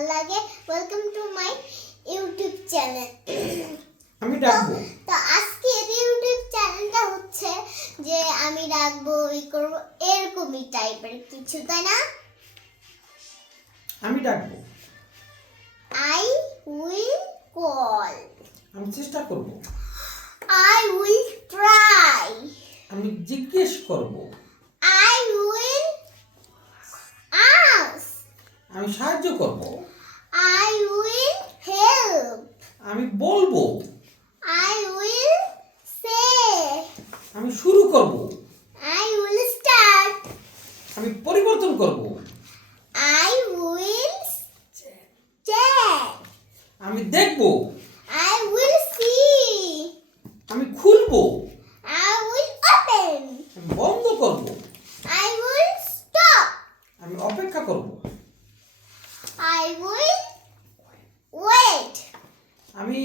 ভালো লাগে, welcome to my YouTube channel. আমি ডাকবো। তো আজকে ইউটিউব চ্যানেলটা হচ্ছে যে আমি ডাকবো, করবো এরকমই টাইপের কিছু, তাই না? আমি ডাকবো। I will call. আমি চেষ্টা করব। I will try. আমি জিজ্ঞেস করব। I will ask. আমি সাহায্য করব। I will help. আমি বলবো। I will say. আমি শুরু করব। I will start. আমি পরিবর্তন করব। I will check. আমি দেখব। I will see. আমি খুলব। I will open. আমি বন্ধ করব। I will stop. আমি অপেক্ষা করব। I will wait. আমি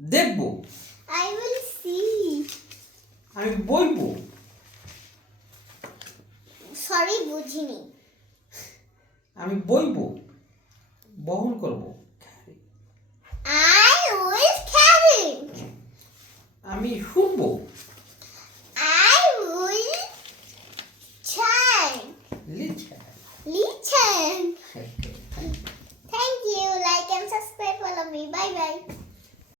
দেখব। I will see. আমি বইবো। Sorry, বুঝিনি। আমি বইবো, বহন করব। I will carry. আমি শুনবো।